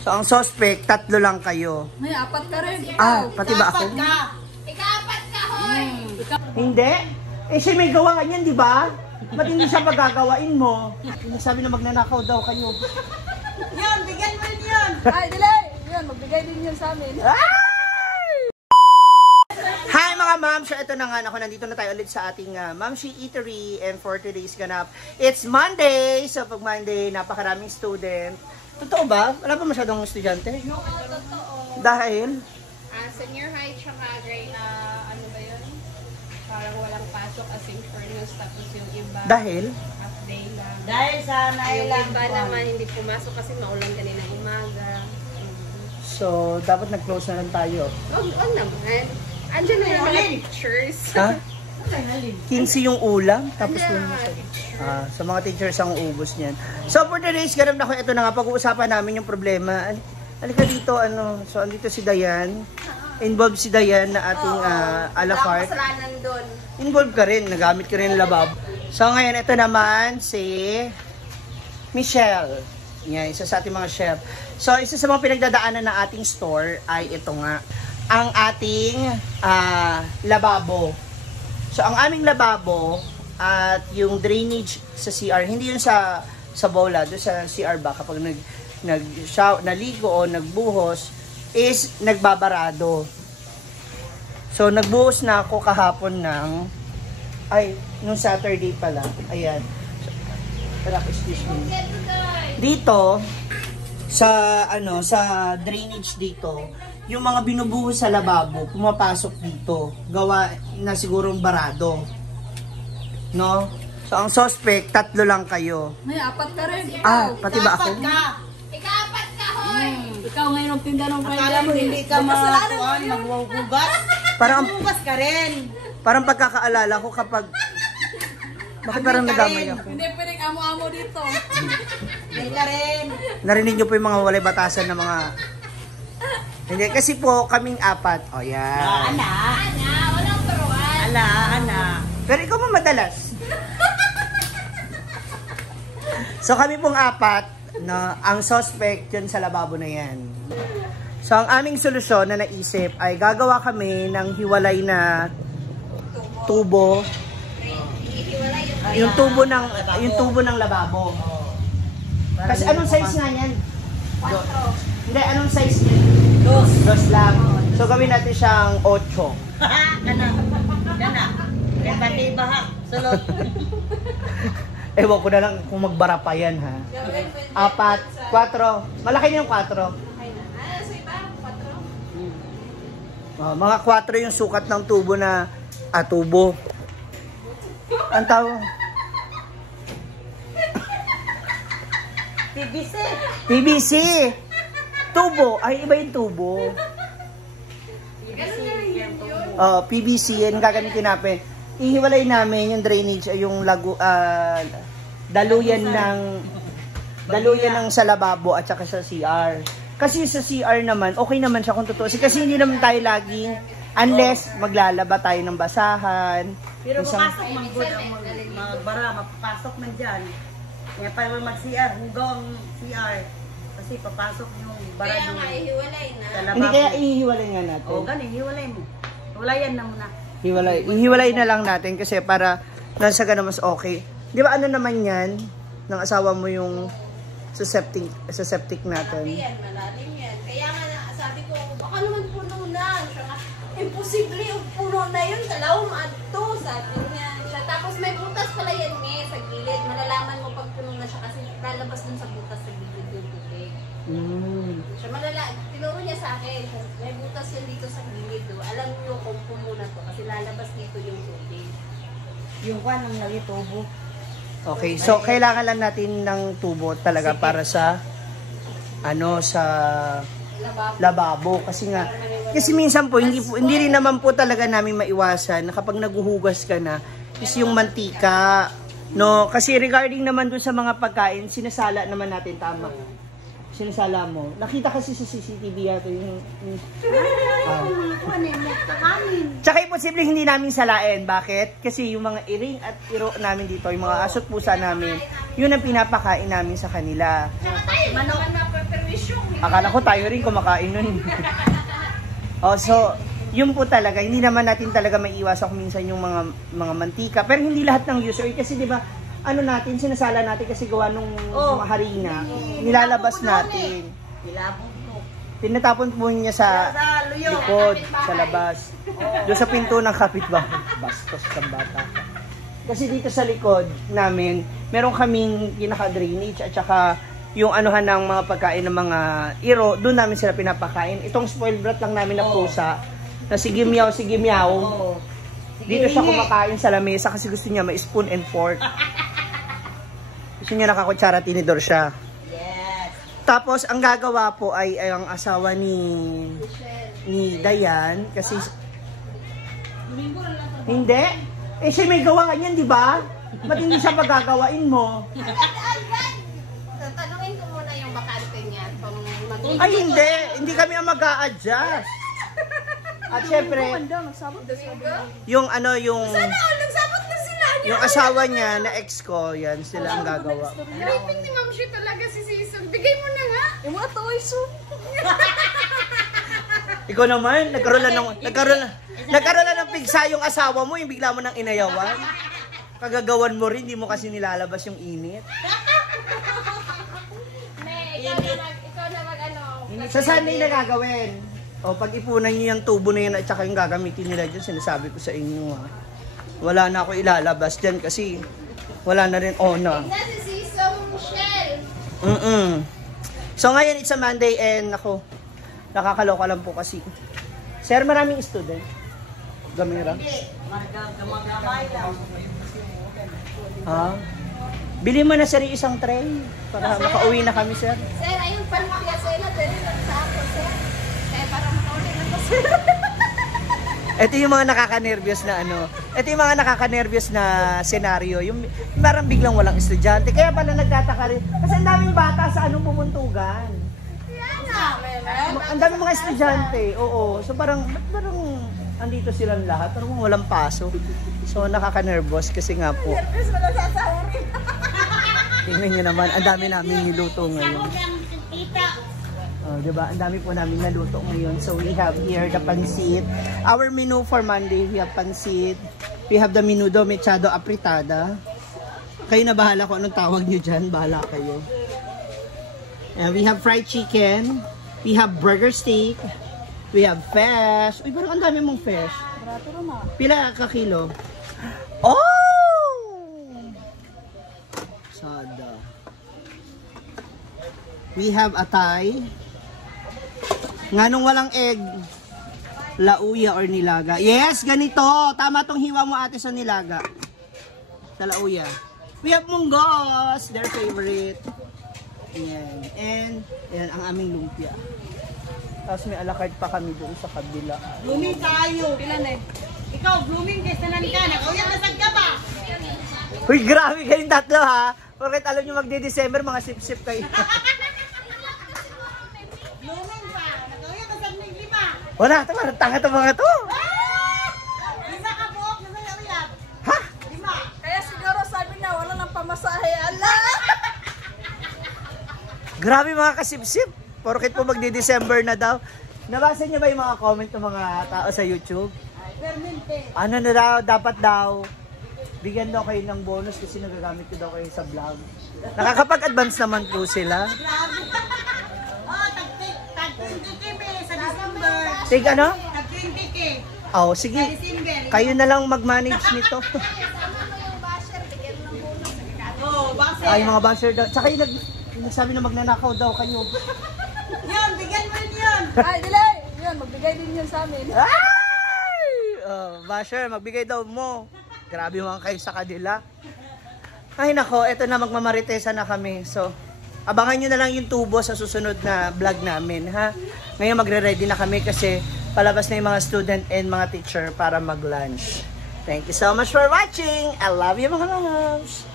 So, ang suspect, 3 lang kayo. May 4 ka rin. Pati ba ako? Ika-4 ka, hoy! Hindi. Siya may gawa niyan, di ba? Ba't hindi siya pagagawain mo? Sabi na magnanakaw daw kayo. Yun, bigyan mo rin yun. Ay, delay! Yun, magbigay din yun sa amin. Hi mga ma'am! So ito na nga ako, nandito na tayo ulit sa ating Mamshi Eatery, and for today's ganap, it's Monday! So pag Monday, napakaraming student. Totoo ba? Wala pa masyadong estudyante? Oo, totoo. Dahil? Senior high tsaka grade, ano ba yun? Parang walang pasok as synchronous, tapos yung iba Dahil? half day lang. Dahil sa Yung iba naman hindi pumasok kasi maulan kanina umaga. So, dapat nag-close na lang tayo. Wag naman. Andiyan na yung mga pictures. Ha? 15 yung ulam, tapos Andiyan yung ang mga pictures. sa mga teachers ang ubos niyan. So for today's ganap na ko, ito na nga, pag-uusapan namin yung problema. Halika dito, so andito si Dayan. Involved si Dayan na ating a la carte. Wala kasalanan doon. Involved ka rin, nagamit ka rin ng labab. So ngayon, ito naman si Michelle. Yan, isa sa ating mga chef. So isa sa mga pinagdadaanan ng ating store ay ito nga, ang ating lababo. So ang aming lababo at yung drainage sa CR, hindi yun sa bola, doon sa CR ba kapag naligo o nagbuhos is nagbabarado. So nagbuhos na ako kahapon nung Saturday pala. Ayan. Excuse me. Dito sa drainage dito, yung mga binubuhos sa lababo, pumapasok dito. Gawa na sigurong barado. No? So, ang suspect, 3 lang kayo. May 4 ka rin. Pati ba ako? Ika-4 ka, hoy! Ikaw ngayon ang tinda ng Akala mo hindi ka makakuan, maghuhugas? Maghuhugas ka rin. Parang pagkakaalala ko kapag... Bakit parang nadamay ako? Hindi pwedeng amo-amo dito. Hindi ka rin. Narinig nyo po yung mga walay batasan na mga... Hindi, kasi po kaming 4. O, yan. Ana. Walang turuan. Ana. Pero ikaw mo madalas. So kami pong 4, no, ang suspect yun sa lababo na yan. So ang aming solusyon na naisip ay gagawa kami ng hiwalay na tubo. Yung tubo ng lababo. Kasi anong size nga yan? 4. Hindi, anong size niya? 2 lang. So gawin natin siyang 8. Kana. Kaya pati baha. Sulot. Ewan ko na lang kung magbara pa yan, ha. 4, 4. Malaki na yung 4. Sa iba, 4. Mga 4 yung sukat ng tubo na tubo. Ang tawag? PVC. PVC. Tubo. Ay, iba yung tubo. PVC. Yan gagamitin namin. Ihiwalay namin yung drainage ay yung daluyan ng sa lababo at saka sa CR. Kasi sa CR naman, okay naman siya kung totoo. Kasi hindi naman tayo laging, unless maglalaba tayo ng basahan. Pero papasok man good ang magbara, mapapasok man dyan. Kaya pa naman mag-CR, hugaw ang CR. Kasi papasok yung bara Kaya doon. nga, ihiwalay na. Hindi kaya ihiwalay nga natin. O, ganun, hiwalay mo. Hiwalayan na muna. Ihiwalay na lang natin kasi para nasa ganun mas okay. Di ba ano naman yan, ng asawa mo yung sa septic natin? Malalim yan. Kaya nga, sabi ko, baka naman puno na. Imposible yung puno na yun. Dalawang adto, sabi niya. Tapos may butas pala yan sa gilid. Malalaman mo pag puno na siya kasi lalabas dun sa butas sa gilid yung tubig. Siya tinuro niya sa akin. May butas yan dito sa gilid. Alam niyo kung puno na to kasi lalabas dito yung tubig. Yung kwan ang nalitubo. Okay, so kailangan lang natin ng tubo talaga para sa sa lababo kasi minsan po hindi rin naman po talaga namin maiwasan na kapag naguhugas ka na is yung mantika, no, kasi regarding naman dun sa mga pagkain sinasala naman natin, tama, sinasala mo, nakita kasi sa CCTV yato yung tsaka imposible hindi namin salain. Bakit? Kasi yung mga iring at iro namin dito, yung mga aso't pusa namin, yun ang pinapakain namin sa kanila. Tsaka tayo, naman na permisyong Akala ko tayo rin kumakain nun. Oh, so, yun po talaga. Hindi naman natin talaga maiiwasan kung minsan yung mga mantika. Pero hindi lahat ng user. Kasi di ba, ano natin, sinasala natin kasi gawa nung mga harina. Nilalabas natin. Nilabog ko. Tinatapon po niya sa Luyo. likod, sa labas. Doon sa pinto ng kapitbahay. Bastos kang bata. Kasi dito sa likod namin, meron kaming pinaka-drainage at saka yung anuhan ng mga pagkain ng mga iro, doon namin sila pinapakain. Itong spoiled brat lang namin na pusa, na sige meow, dito siya kumakain sa lamesa kasi gusto niya may spoon and fork. Gusto niya nakakutsara, tinidor siya. Yes. Tapos, ang gagawa po ay ang asawa ni Dayan, kasi hindi. Eh, siya may gawa niyan, di ba? Ba't hindi siya pagagawain mo? Tanungin ko muna yung bakante niya. Kung Ay, hindi kami ang mag-a-adjust. At syempre, yung ano, yung nagsabot na sila niya. yung asawa niya na ex ko, yan, sila ang gagawa. Raping ni Ma'am Shi talaga si Season. Bigay mo na nga. Yung mga toy soup. Ikaw naman, nagkaroon lang ng pigsa yung asawa mo, yung bigla mo nang inayawan. Kagagawan mo rin, di mo kasi nilalabas yung init. Ikaw na mag-ano. Sa Sunday na gagawin. O, pag ipunan niyo yung tubo na yan at saka yung gagamitin nila dyan, sinasabi ko sa inyo ha. Wala na ako ilalabas dyan kasi wala na rin ona. Na si Season Shell. So ngayon, it's a Monday and ako, nakakaloka lang po kasi. Sir, maraming student. Gamira. Magamay lang. Ha? Bili mo na sir yung isang tray para makauwi na kami, sir. Sir, ayun panipya sa'yo na dali lang sa ako, sir. Kaya para makauli na to, sir. Ito yung mga nakaka-nervyos na ano. Ito yung mga nakaka-nervyos na senaryo. Yung parang biglang walang estudyante. Kaya pala nagtataka rin. Kasi ang daming bata sa anong pumuntugan. Ang daming mga estudyante. Oo. So parang andito silang lahat. Parang walang paso. So nakaka-nervous kasi nga po. Tingnan nyo naman. Ang dami namin niluto ngayon. Oh, diba? Ang dami po namin naluto ngayon. So we have here the pansit. Our menu for Monday, we have pansit. We have the menudo mechado apritada. Kayo na bahala kung anong tawag nyo dyan. Bahala kayo. And we have fried chicken. We have burger steak. We have fish. Uy, parang ang dami mong fish. Pila ka kilo? Oh! Sada. We have atay. Nga nung walang egg, lauya or nilaga. Yes, ganito. Tama tong hiwa mo ate sa nilaga. Sa lauya. We have munggos, their favorite. Ayan. And, ayan ang aming lumpia. Tapos may alakart pa kami doon sa kabila. Blooming tayo. Pilan eh. Ikaw, blooming kaysanan ka. Nakauyan nasag ka ba? Uy, grabe kayong tatlo ha. Bakit alam nyo magde-December, mga sip-sip kayo. Blooming pa. Nakauyan nasag ng 5. Wala, tanga to mga to. 5 ka buok na nakauyan. Ha? 5. Kaya siguro sabi na wala nang pamasahe. Ala! Grabe mga kasip-sip. Porket po magde-December na daw. Nabasa niyo ba yung mga comment ng mga tao sa YouTube? Ano na daw, dapat daw, bigyan daw kayo ng bonus kasi nagagamit ko daw kayo sa vlog. Nakakapag-advance naman po sila. Oh, tag-20k sa December. Tig ano? Tag-20k. Oh, sige. December. Kayo na lang mag-manage nito. Sama mo yung basher, bigyan ng bonus. Oh, bakit? Ay, mga basher daw. Tsaka yung nagsabi na magnanakaw daw kayo. Yun, bigyan mo rin yun. Ay, delay! Yun, magbigay din yun sa amin. Ay! Oh, basher, magbigay daw mo. Grabe mga kayo sa kanila. Ay nako, eto na magmamaritesa na kami. So, abangan nyo na lang yung tubo sa susunod na vlog namin, ha? Ngayon magre-ready na kami kasi palabas na yung mga student and mga teacher para mag-lunch. Thank you so much for watching. I love you mga loves.